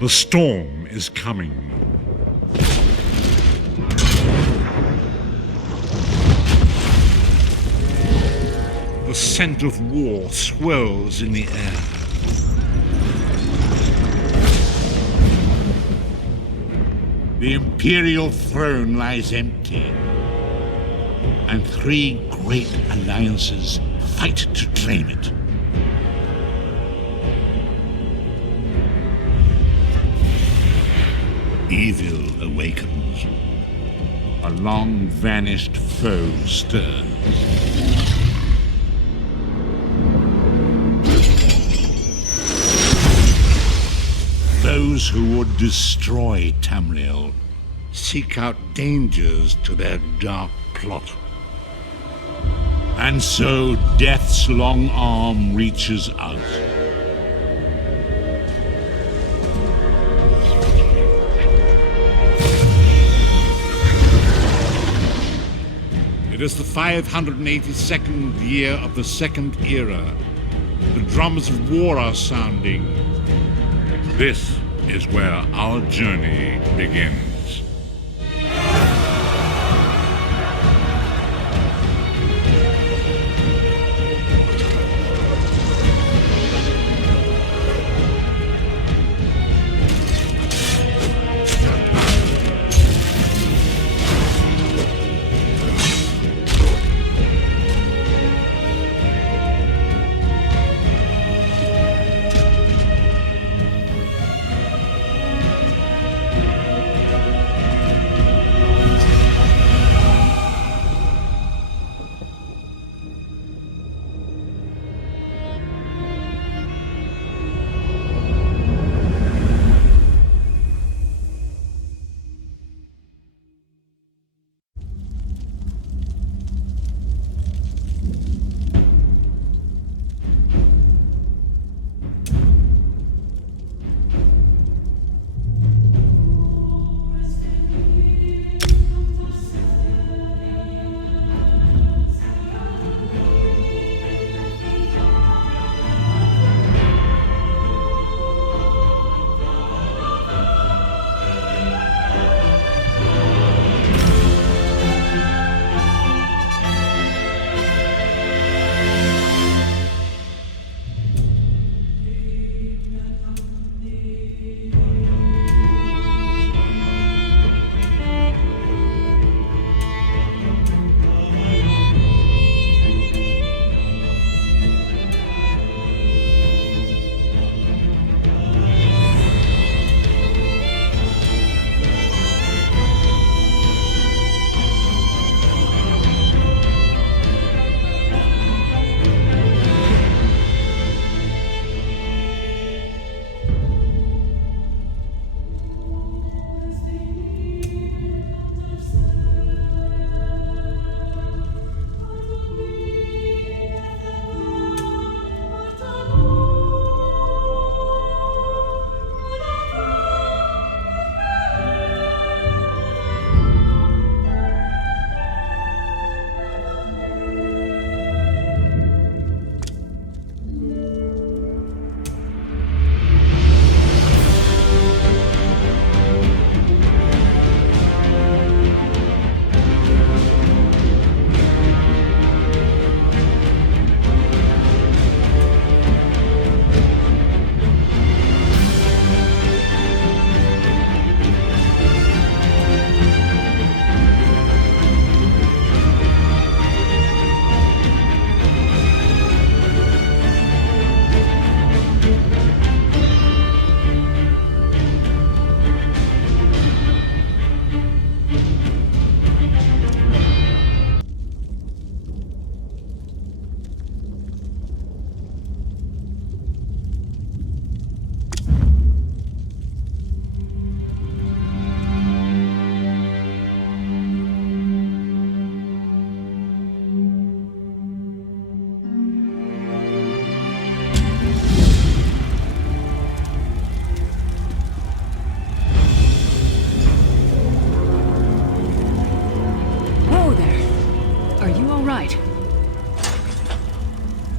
The storm is coming. The scent of war swirls in the air. The Imperial throne lies empty, and 3 great alliances fight to claim it. Evil awakens. A long-vanished foe stirs. Those who would destroy Tamriel seek out dangers to their dark plot. And so death's long arm reaches out. It is the 582nd year of the Second Era. The drums of war are sounding. This is where our journey begins.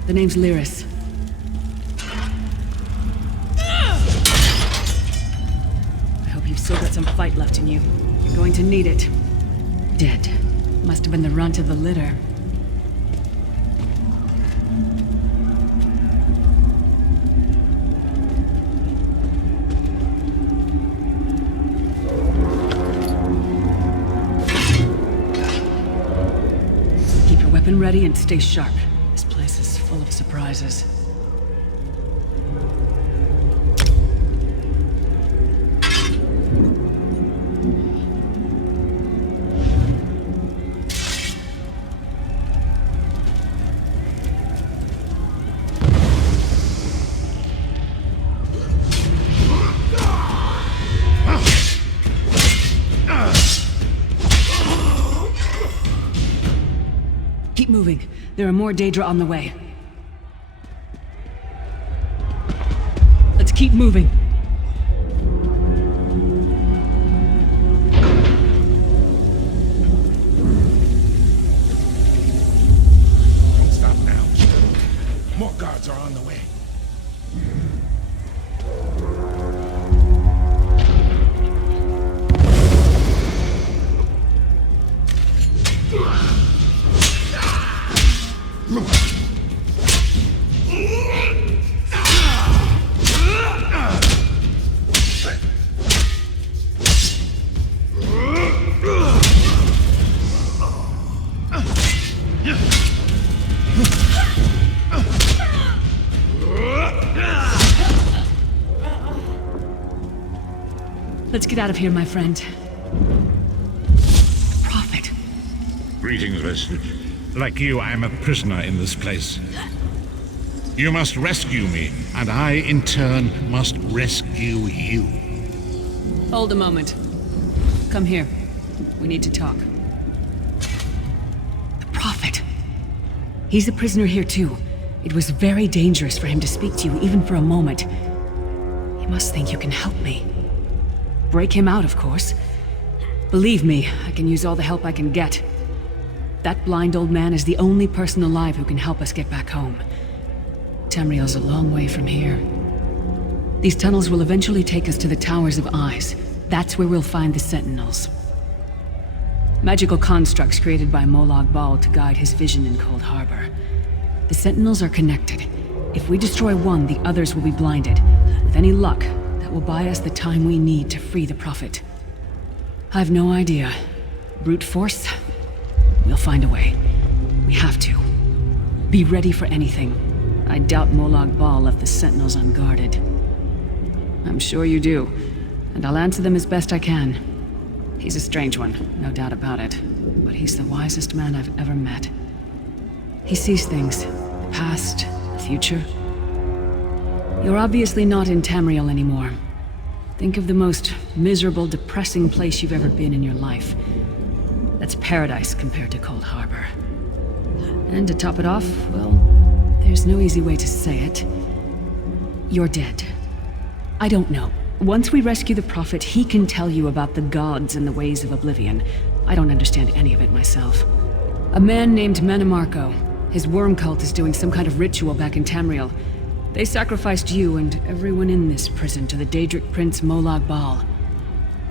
The name's Lyris. still got some fight left in you. You're going to need it. Dead. Must have been the runt of the litter. Keep your weapon ready and stay sharp. This place is full of surprises. Keep moving. There are more Daedra on the way. Let's keep moving. Don't stop now. More guards are on the way. Let's get out of here, my friend. Prophet. Greetings, Vestige. Like you, I am a prisoner in this place. You must rescue me, and I, in turn, must rescue you. Hold a moment. Come here. We need to talk. The Prophet. He's a prisoner here, too. It was very dangerous for him to speak to you, even for a moment. You must think you can help me. Break him out, of course. Believe me, I can use all the help I can get. That blind old man is the only person alive who can help us get back home. Tamriel's a long way from here. These tunnels will eventually take us to the Towers of Eyes. That's where we'll find the Sentinels. Magical constructs created by Molag Bal to guide his vision in Coldharbour. The Sentinels are connected. If we destroy one, the others will be blinded. With any luck, that will buy us the time we need to free the Prophet. I've no idea. Brute force? We'll find a way. We have to. Be ready for anything. I doubt Molag Bal left the Sentinels unguarded. I'm sure you do, and I'll answer them as best I can. He's a strange one, no doubt about it, but he's the wisest man I've ever met. He sees things, the past, the future. You're obviously not in Tamriel anymore. Think of the most miserable, depressing place you've ever been in your life. That's paradise compared to Coldharbour. And to top it off, well, there's no easy way to say it. You're dead. I don't know. Once we rescue the Prophet, he can tell you about the gods and the ways of oblivion. I don't understand any of it myself. A man named Manamarco. His worm cult is doing some kind of ritual back in Tamriel. They sacrificed you and everyone in this prison to the Daedric Prince Molag Bal.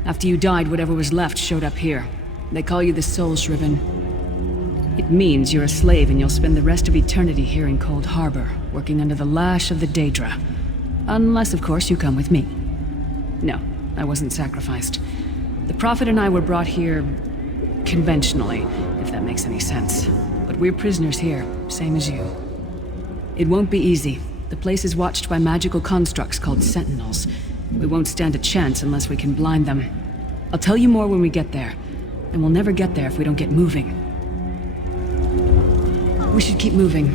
After you died, whatever was left showed up here. They call you the Soul Shriven. It means you're a slave and you'll spend the rest of eternity here in Coldharbour, working under the lash of the Daedra. Unless, of course, you come with me. No, I wasn't sacrificed. The Prophet and I were brought here conventionally, if that makes any sense. But we're prisoners here, same as you. It won't be easy. The place is watched by magical constructs called Sentinels. We won't stand a chance unless we can blind them. I'll tell you more when we get there. And we'll never get there if we don't get moving. We should keep moving.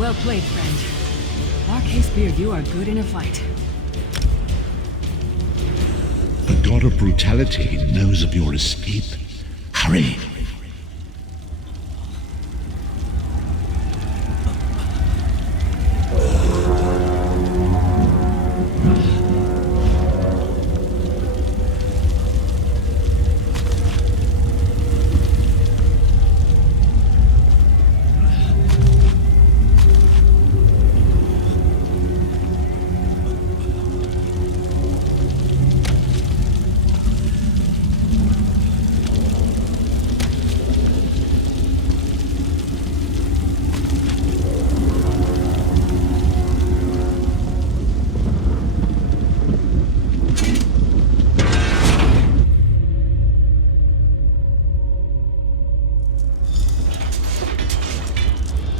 Well played, friend. Marquez Beard, you are good in a fight. The god of brutality knows of your escape. Hurry!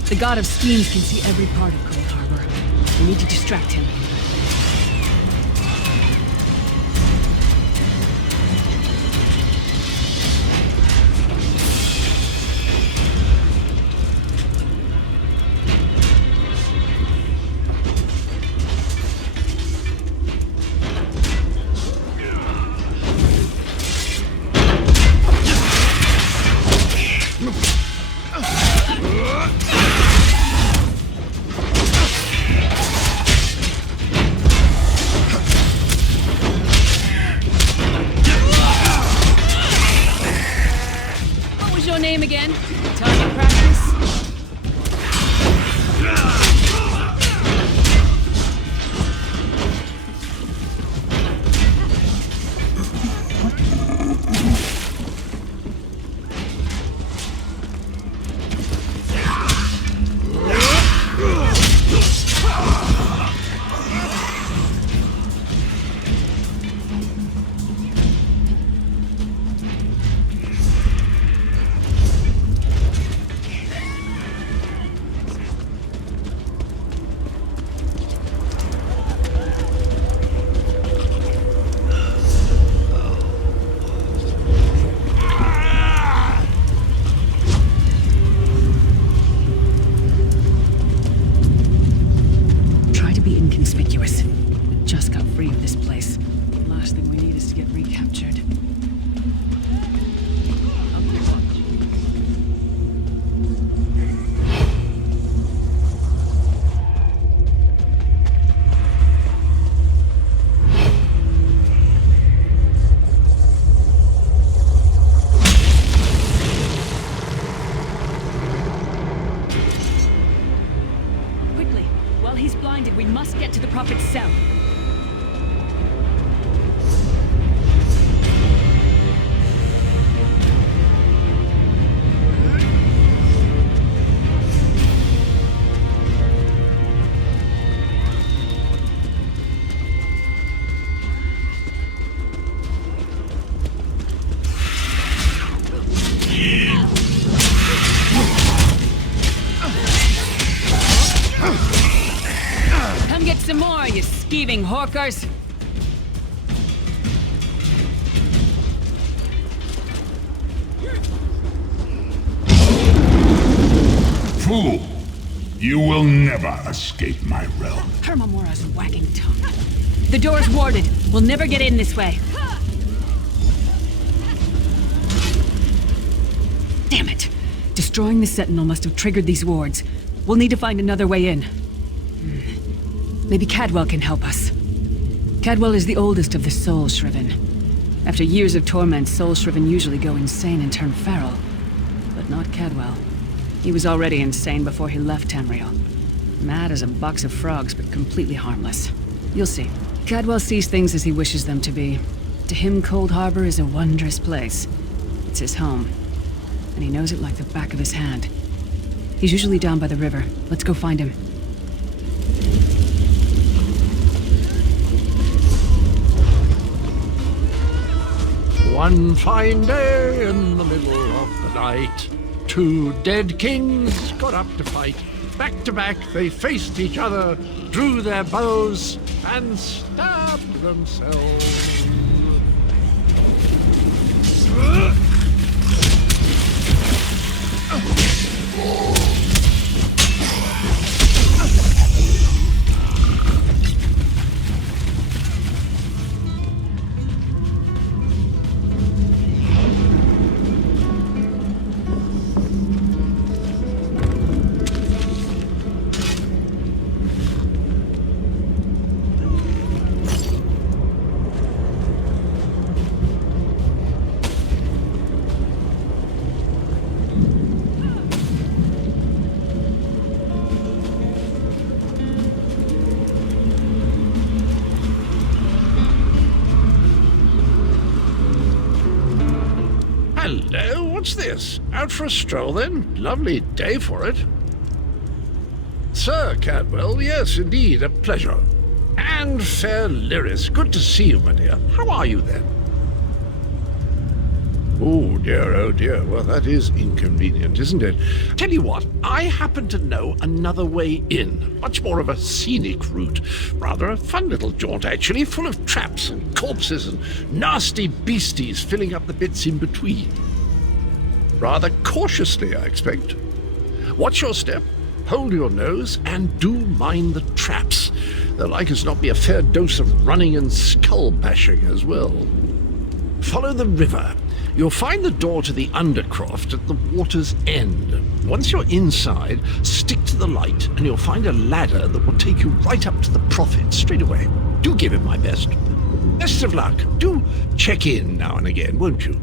The god of schemes can see every part of Coldharbour. We need to distract him. Name again? Target practice? Inconspicuous. We just got free of this place. The last thing we need is to get recaptured. He's blinded. We must get to the Prophet's cell. Some more, you skeeving hawkers! Fool! You will never escape my realm. Hermamora's wagging tongue. The door's warded. We'll never get in this way. Damn it! Destroying the Sentinel must have triggered these wards. We'll need to find another way in. Maybe Cadwell can help us. Cadwell is the oldest of the Soul Shriven. After years of torment, Soul Shriven usually go insane and turn feral. But not Cadwell. He was already insane before he left Tamriel. Mad as a box of frogs, but completely harmless. You'll see. Cadwell sees things as he wishes them to be. To him, Coldharbour is a wondrous place. It's his home. And he knows it like the back of his hand. He's usually down by the river. Let's go find him. One fine day in the middle of the night, two dead kings got up to fight. Back to back they faced each other, drew their bows, and stabbed themselves. what's this? Out for a stroll, then? Lovely day for it. Sir Cadwell, yes, indeed, a pleasure. And fair Lyris, good to see you, my dear. How are you, then? Oh dear, well that is inconvenient, isn't it? Tell you what, I happen to know another way in. Much more of a scenic route. Rather a fun little jaunt, actually, full of traps and corpses and nasty beasties filling up the bits in between. Rather cautiously, I expect. Watch your step, hold your nose, and do mind the traps. There'll like as not be a fair dose of running and skull-bashing as well. Follow the river. You'll find the door to the undercroft at the water's end. Once you're inside, stick to the light, and you'll find a ladder that will take you right up to the prophet straight away. Do give it my best. Best of luck. Do check in now and again, won't you?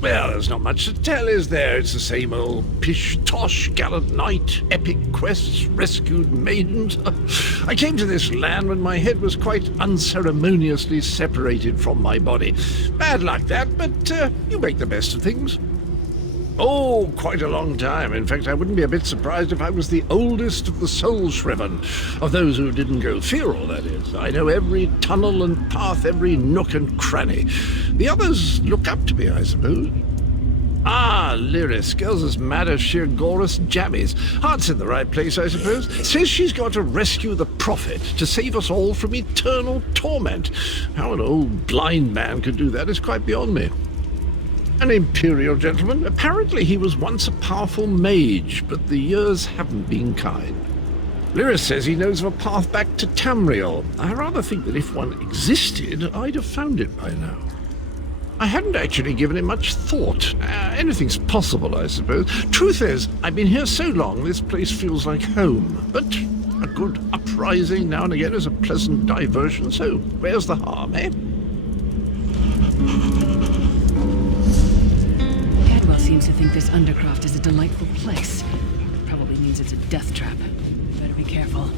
Well, there's not much to tell, is there? It's the same old pish-tosh, gallant knight, epic quests, rescued maidens. I came to this land when my head was quite unceremoniously separated from my body. Bad luck, that, but you make the best of things. Oh, quite a long time. In fact, I wouldn't be a bit surprised if I was the oldest of the soul Shriven, of those who didn't go feral, that is. I know every tunnel and path, every nook and cranny. The others look up to me, I suppose. Ah, Lyris, girl's as mad as sheer Gorus jammies. Heart's in the right place, I suppose. Says she's got to rescue the prophet to save us all from eternal torment. How an old blind man could do that is quite beyond me. An imperial gentleman. Apparently he was once a powerful mage, but the years haven't been kind. Lyris says he knows of a path back to Tamriel. I rather think that if one existed, I'd have found it by now. I hadn't actually given it much thought. Anything's possible, I suppose. Truth is, I've been here so long, this place feels like home. But a good uprising now and again is a pleasant diversion, so where's the harm, eh? Seems to think this undercroft is a delightful place. Probably means it's a death trap. Better be careful.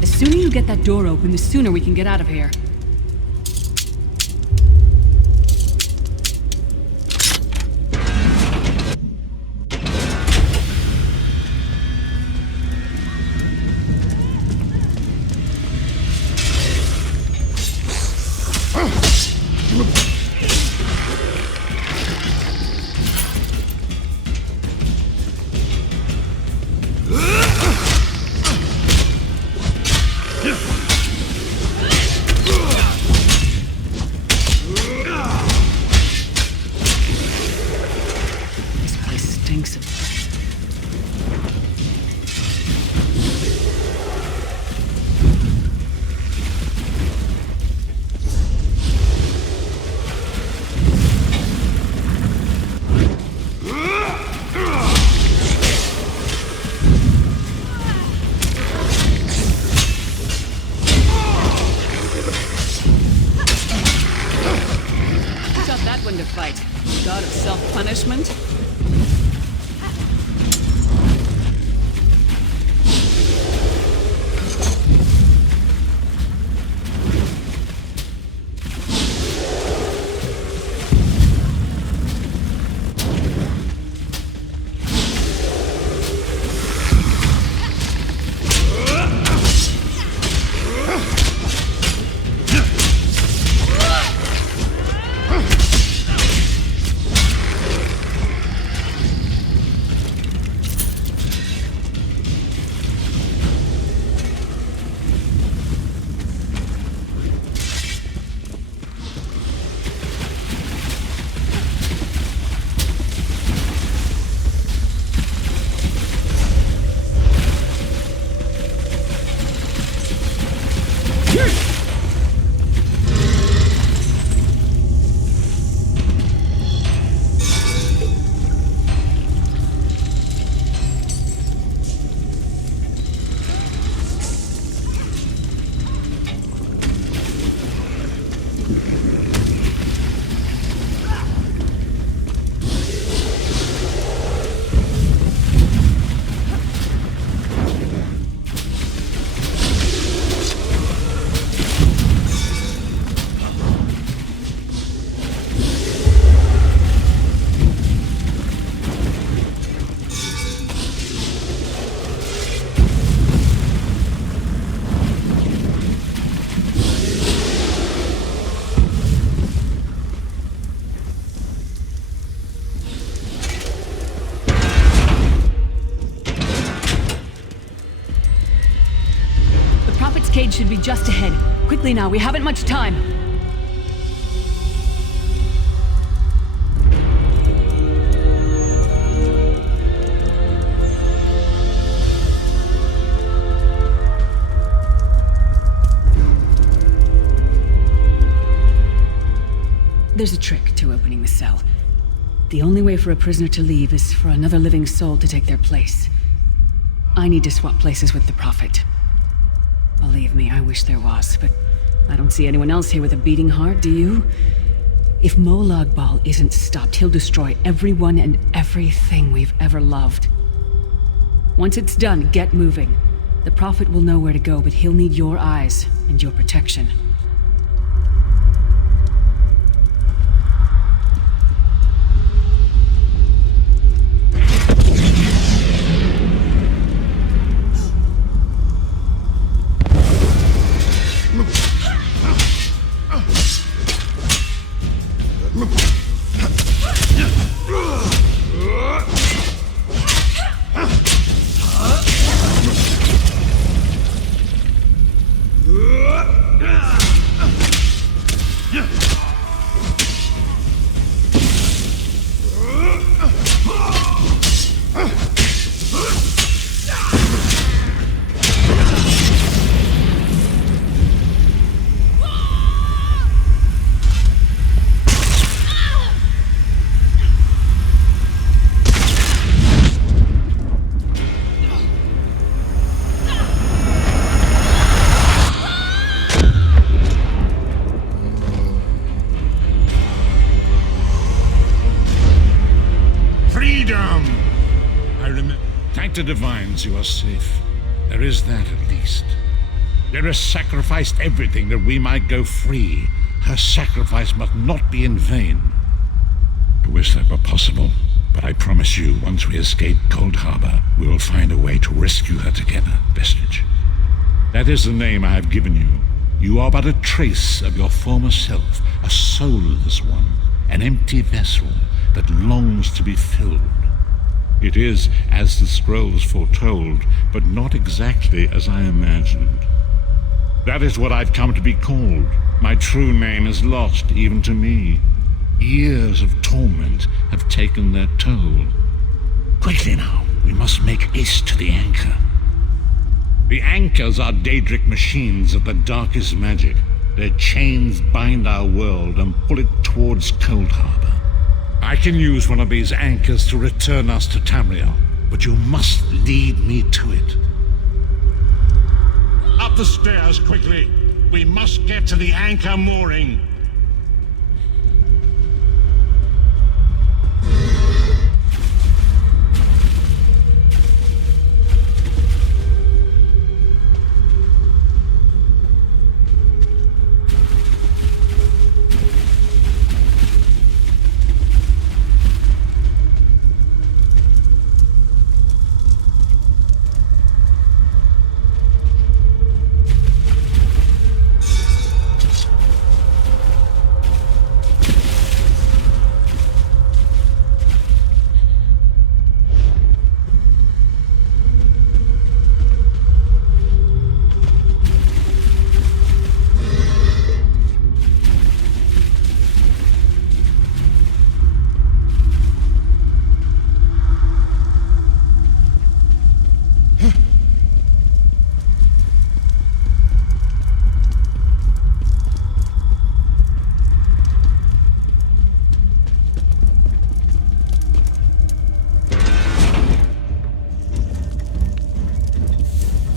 The sooner you get that door open, the sooner we can get out of here. God of self-punishment? gate should be just ahead. Quickly now, we haven't much time. There's a trick to opening the cell. The only way for a prisoner to leave is for another living soul to take their place. I need to swap places with the Prophet. Believe me, I wish there was, but I don't see anyone else here with a beating heart, do you? If Molag Bal isn't stopped, he'll destroy everyone and everything we've ever loved. Once it's done, get moving. The Prophet will know where to go, but he'll need your eyes and your protection. To divines, you are safe. There is that at least. There is sacrificed everything that we might go free. Her sacrifice must not be in vain. I wish that were possible, but I promise you, once we escape Coldharbour, we will find a way to rescue her together, Vestige. That is the name I have given you. You are but a trace of your former self, a soulless one, an empty vessel that longs to be filled. It is as the scrolls foretold, but not exactly as I imagined. That is what I've come to be called. My true name is lost even to me. Years of torment have taken their toll. Quickly now, we must make haste to the anchor. The anchors are Daedric machines of the darkest magic. Their chains bind our world and pull it towards Coldharbour. I can use one of these anchors to return us to Tamriel, but you must lead me to it. Up the stairs, quickly! We must get to the anchor mooring!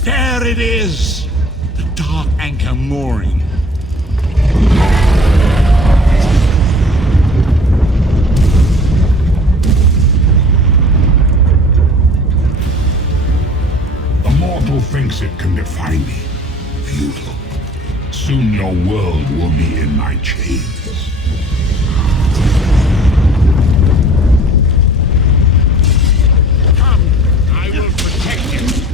There it is! The dark anchor mooring. The mortal thinks it can defy me. Futile. Soon your world will be in my chains. Come, I will protect you.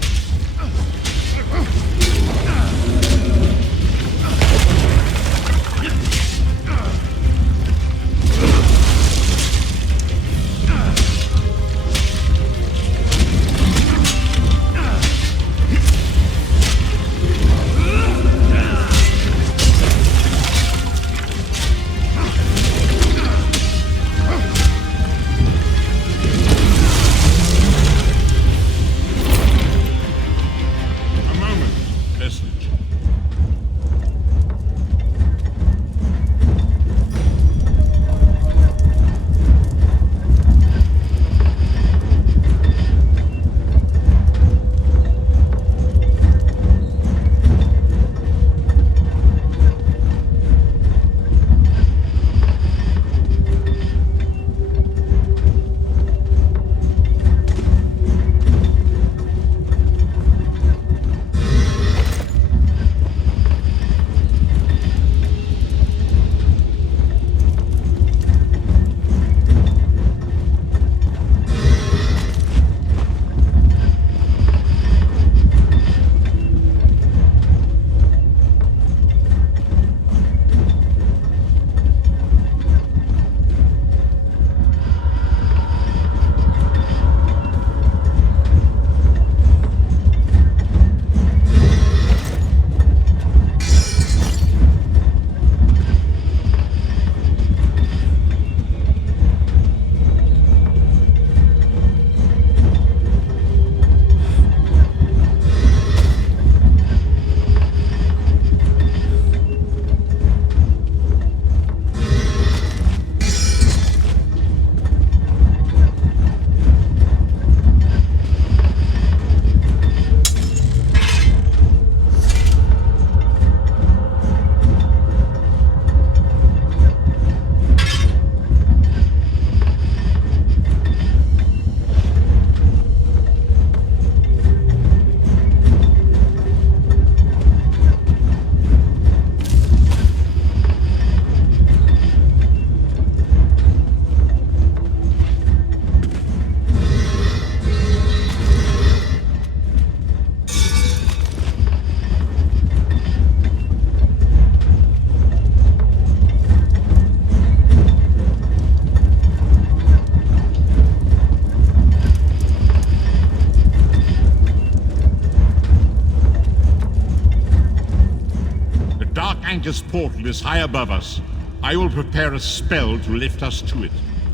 Anger's portal is high above us. I will prepare a spell to lift us to it.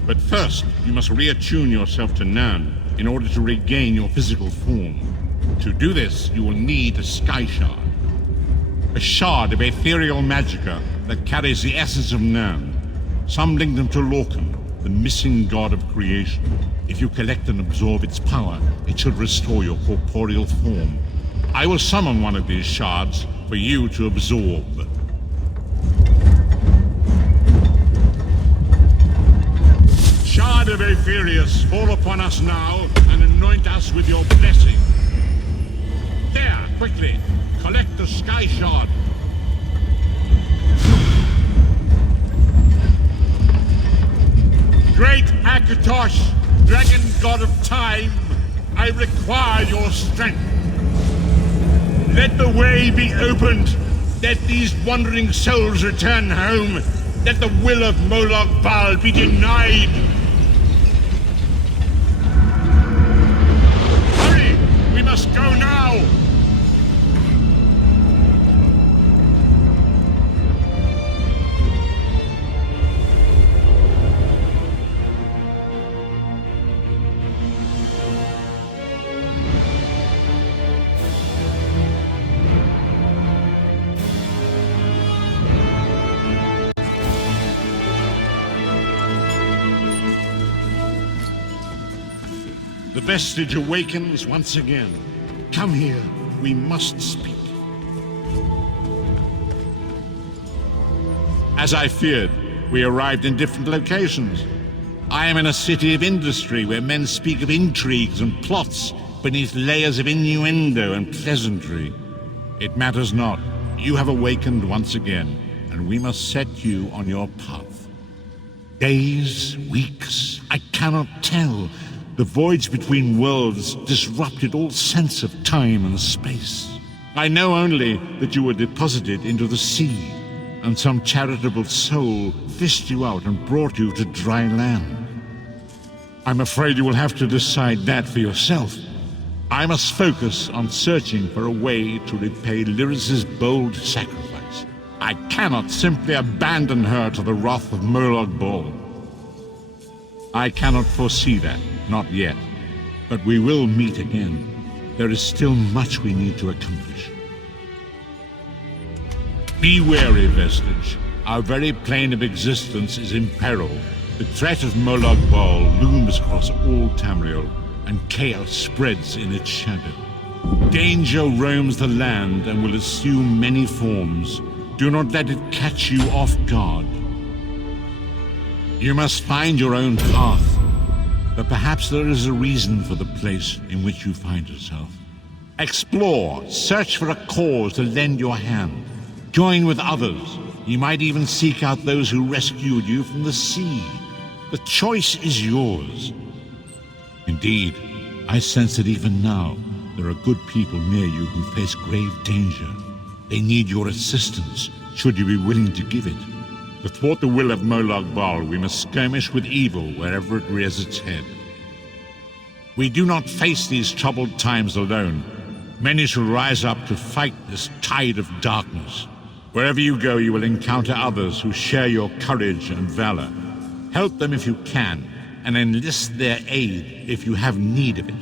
But first, you must reattune yourself to Nern in order to regain your physical form. To do this, you will need a Sky Shard. A shard of ethereal magicka that carries the essence of Nern. Some link them to Lorcan, the missing god of creation. If you collect and absorb its power, it should restore your corporeal form. I will summon one of these shards for you to absorb. Shard of Aetherius, fall upon us now and anoint us with your blessing. There, quickly, collect the Sky Shard. Great Akatosh, dragon god of time, I require your strength. Let the way be opened. Let these wandering souls return home. Let the will of Molag Bal be denied. Hurry! We must go now! The vestige awakens once again. Come here, we must speak. As I feared, we arrived in different locations. I am in a city of industry where men speak of intrigues and plots beneath layers of innuendo and pleasantry. It matters not. You have awakened once again, and we must set you on your path. Days, weeks, I cannot tell. The voids between worlds disrupted all sense of time and space. I know only that you were deposited into the sea, and some charitable soul fished you out and brought you to dry land. I'm afraid you will have to decide that for yourself. I must focus on searching for a way to repay Lyris's bold sacrifice. I cannot simply abandon her to the wrath of Molag Bal. I cannot foresee that, not yet. But we will meet again. There is still much we need to accomplish. Be wary, Vestige. Our very plane of existence is in peril. The threat of Molag Bal looms across all Tamriel, and chaos spreads in its shadow. Danger roams the land and will assume many forms. Do not let it catch you off guard. You must find your own path, but perhaps there is a reason for the place in which you find yourself. Explore, search for a cause to lend your hand. Join with others. You might even seek out those who rescued you from the sea. The choice is yours. Indeed, I sense that even now, there are good people near you who face grave danger. They need your assistance, should you be willing to give it. To thwart the will of Molag Bal, we must skirmish with evil wherever it rears its head. We do not face these troubled times alone. Many shall rise up to fight this tide of darkness. Wherever you go, you will encounter others who share your courage and valor. Help them if you can, and enlist their aid if you have need of it.